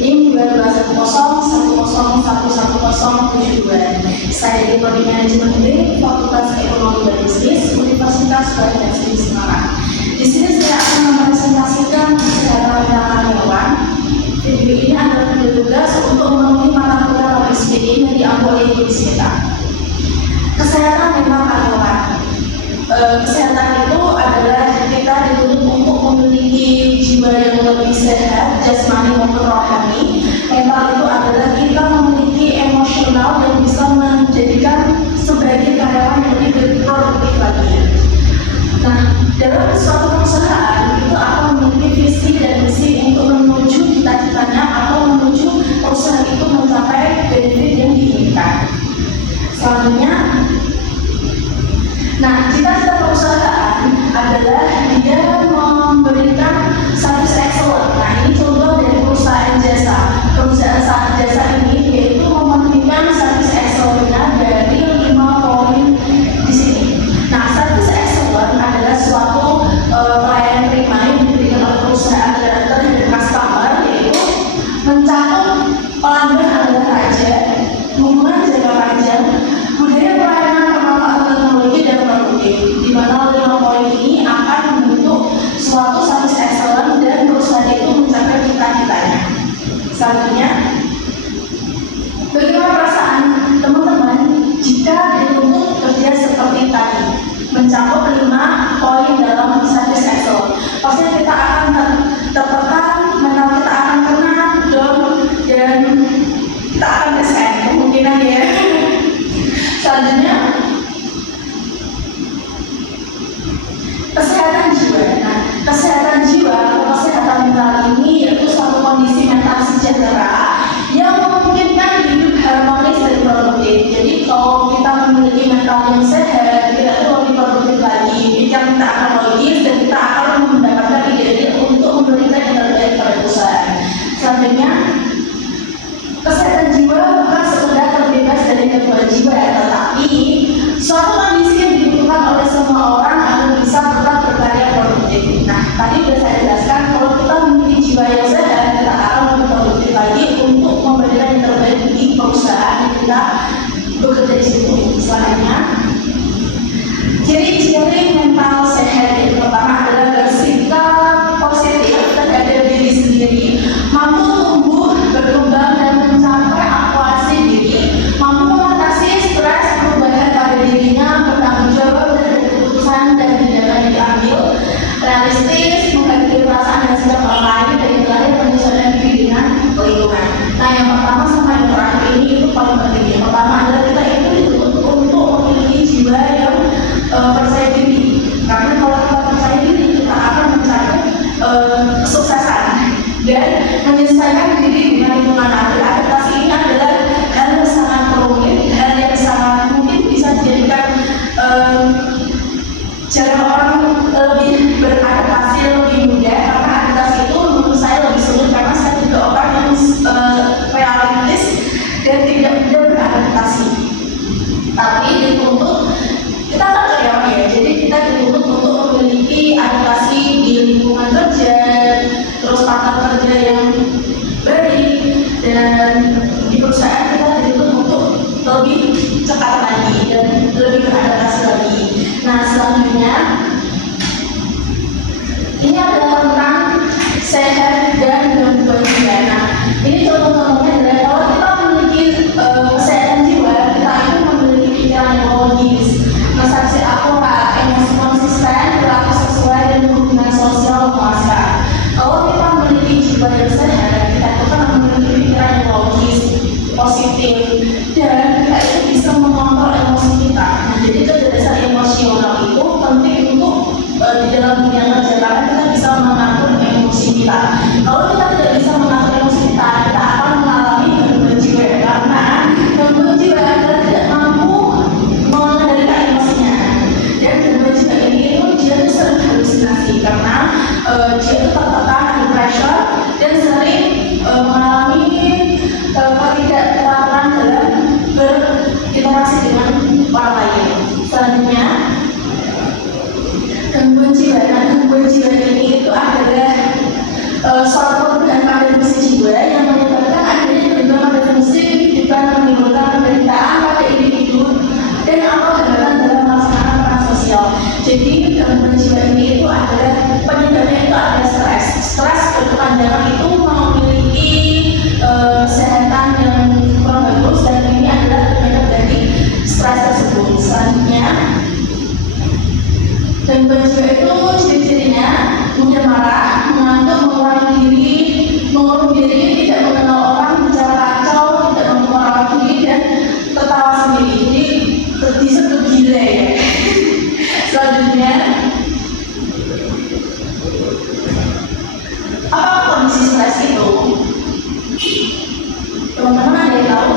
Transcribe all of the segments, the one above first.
NIM 221010111072. Saya dari Prodi Manajemen B, Fakultas Ekonomi dan Bisnis, Universitas Brawijaya Semarang. Di sini saya akan mempresentasikan kesehatan binatang hewan. Video ini adalah video tugas untuk memenuhi mata kuliah PSBI yang diambil oleh guru kita. Kesehatan binatang hewan. Kesehatan itu adalah kita dituntut untuk memiliki jiwa yang lebih sehat, jasmani maupun rohani. Mental itu adalah kita memiliki emosional yang bisa menjadikan sebagai karyawan yang lebih produktif lagi. Nah, dalam suatu perusahaan itu akan memiliki visi dan misi untuk menuju cita-citanya atau menuju perusahaan itu mencapai benefit yang diinginkan. Selanjutnya, cita-cita perusahaan adalah dia memberikan service excellent. Nah, ini contoh dari perusahaan jasa. Perusahaan jasa ini yaitu mementingkan service excellent-nya dari 5 poin di sini. Nah, service excellent adalah suatu pelayanan prima yang diberikan oleh perusahaan terhadap customer, yaitu mencakup pelanggan adalah raja, hubungan jangka panjang, budaya pelayanan pemanfaatan teknologi dan produktif, di mana 5 poin ini akan membentuk suatu service excellent dan perusahaan itu mencapai cita-citanya. Selanjutnya, bagaimana perasaan teman-teman jika dituntut kerja seperti tadi, mencakup 5 poin dalam service excellent? Pasti kita akan tertekan, mental kita akan kena down, dan kita akan resign kemungkinan ya. Selanjutnya, kesehatan jiwa. Nah, kesehatan jiwa atau kesehatan mental ini yaitu suatu kondisi mental sejahtera yang memungkinkan hidup harmonis dan produktif. Jadi kalau kita memiliki mental yang sehat, kita itu lebih produktif lagi, pikiran kita akan logis dan kita akan mendapatkan ide-ide untuk memberikan yang terbaik pada perusahaan. Selanjutnya, kesehatan jiwa bukan sekedar terbebas dari gangguan jiwa, tetapi suatu kondisi yang dibutuhkan oleh semua orang agar bisa tetap berkarya produktif. Nah, tadi sudah saya jelaskan kalau kita memiliki jiwa yang sehat, kita akan lebih produktif lagi untuk memberikan yang terbaik di perusahaan yang kita bekerja di situ. Selanjutnya, ciri-ciri mental sehat yang pertama adalah bersikap positif terhadap diri sendiri, mampu tumbuh, berkembang dan mencapai aktuasi diri, mampu mengatasi stres, perubahan pada dirinya, bertanggung jawab terhadap keputusan dan tindakan yang diambil, realistis, menghargai perasaan dan sikap orang lain, dan yang terakhir menyesuaikan diri dengan lingkungan. Nah, yang pertama sama yang terakhir ini itu paling penting. Yang pertama adalah kita itu dituntut untuk memiliki jiwa yang percaya diri, karena kalau kita percaya diri kita akan mencapai kesuksesan dan menyesuaikan diri dengan lingkungan. Adaptasi ini adalah hal yang sangat rumit, hal yang sangat mungkin bisa dijadikan cara orang lebih beradaptasi lebih mudah, karena adaptasi itu menurut saya lebih sulit karena saya juga orang yang realistis dan tidak mudah beradaptasi. Tapi dituntut, kita tak karyawan ya, jadi kita dituntut untuk memiliki adaptasi di lingkungan kerja, terus partner kerja yang baik, dan di perusahaan kita dituntut untuk lebih cepat lagi dan lebih beradaptasi lagi. Nah, selanjutnya ini adalah tentang sehat dan gangguan jiwa. Nah, ini contoh-contohnya adalah kalau kita memiliki kesehatan jiwa, kita itu memiliki pikiran yang logis, persepsi akurat, emosi konsisten, perilaku sesuai dan hubungan sosial memuaskan. Kalau kita memiliki jiwa yang sehat, kita itu kan memiliki pikiran yang logis, positif, dan kita itu bisa mengontrol emosi kita. Nah, jadi kecerdasan emosional itu penting untuk di dalam dunia kerja, karena kita bisa mengatur emosi kita. Kalau kita tidak bisa mengatur emosi kita, kita akan mengalami gangguan jiwa, karena gangguan jiwa adalah tidak mampu mengendalikan emosinya. Dan gangguan jiwa ini dia itu sering halusinasi karena dia itu tertekan, ada pressure, dan sering mengalami ketidakteraturan dalam berinteraksi dengan orang lain. Selanjutnya, gangguan jiwa. Nah, gangguan jiwa ini itu adalah suatu perubahan pada fungsi jiwa yang diri, tidak mengenal orang, bicara kacau, tidak mempengaruhi dan tertawa sendiri. Jadi disebut gila ya. Selanjutnya, apa kondisi stres itu? Teman-teman ada yang tahu?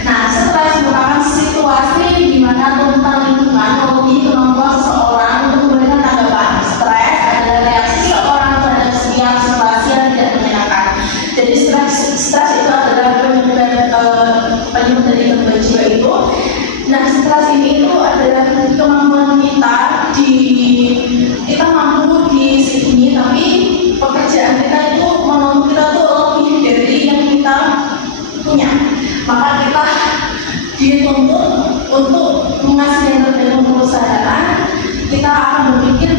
Nah, stres merupakan situasi di mana tuntutan lingkungan melebihi kemampuan seseorang untuk memberikan tanggapan. Stres adalah reaksi seseorang terhadap setiap situasi yang tidak menyenangkan. Jadi stres itu adalah penyebab dari gangguan jiwa itu. Nah, stres ini itu adalah kemampuan kita mampu di sini, tapi pekerjaan kita itu menuntut kita tuh lebih dari yang kita punya. Maka kita dituntut untuk mengasih yang terbaik untuk perusahaan. Kita akan berpikir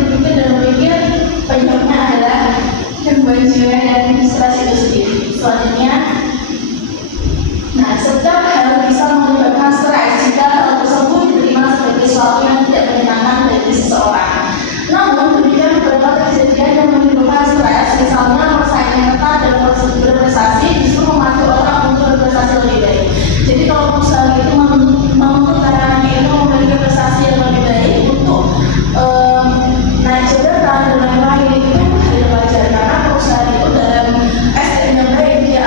penyebabnya adalah gangguan jiwa dan stres itu sendiri. Selanjutnya, nah, setiap hal bisa menyebabkan stres jika hal tersebut diterima sebagai sesuatu yang tidak menyenangkan bagi seseorang. Namun, demikian beberapa kejadian yang menimbulkan stres, misalnya persaingan ketat dalam berprestasi justru memacu orang untuk berprestasi lebih baik. Jadi kalau perusahaan itu menuntut karyawannya itu memiliki prestasi yang lebih baik untuk naik jabatan dan lain-lain, itu hal yang wajar karena perusahaan itu dalam SDM yang baik dia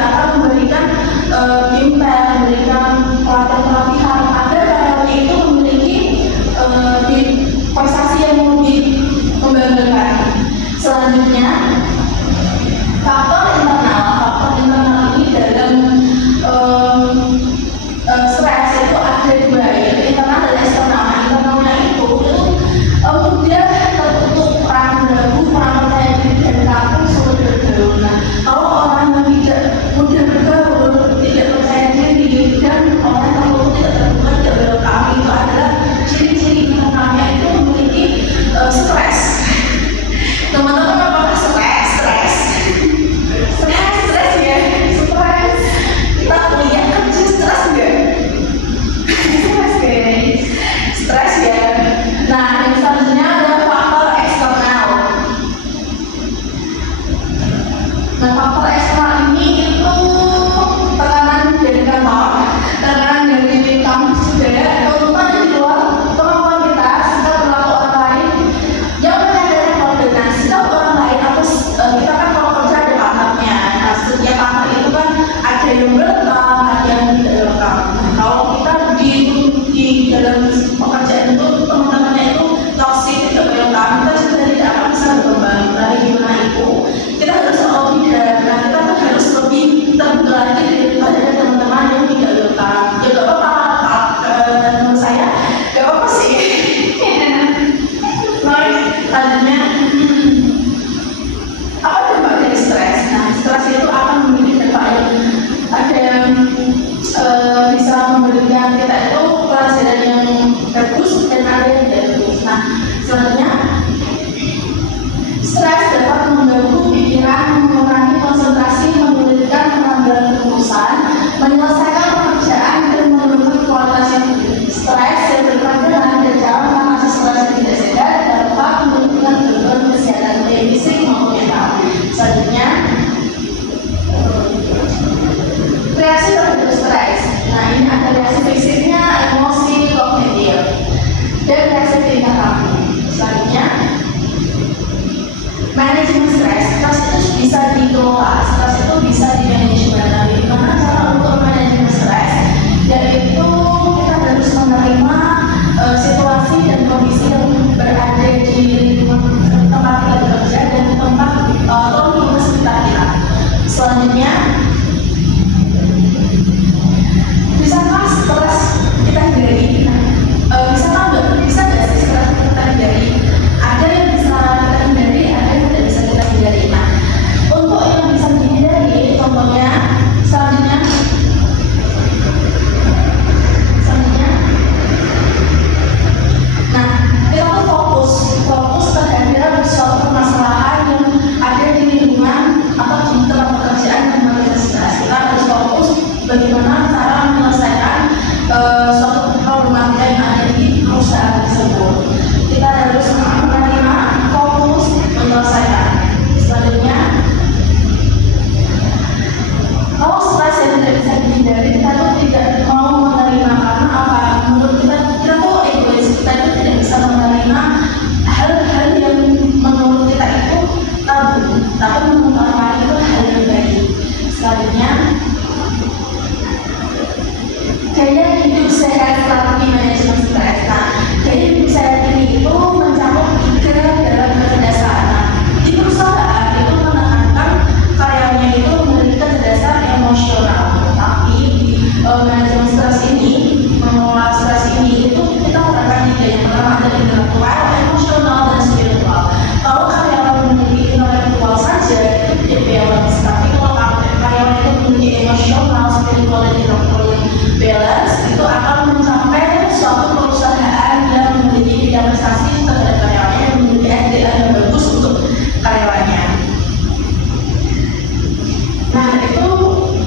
Nah, itu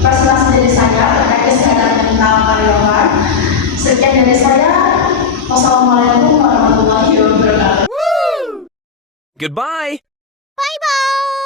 presentasi dari saya terkait kesehatan mental karyawan. Sekian dari saya. Wassalamualaikum warahmatullahi wabarakatuh. Goodbye! Bye-bye!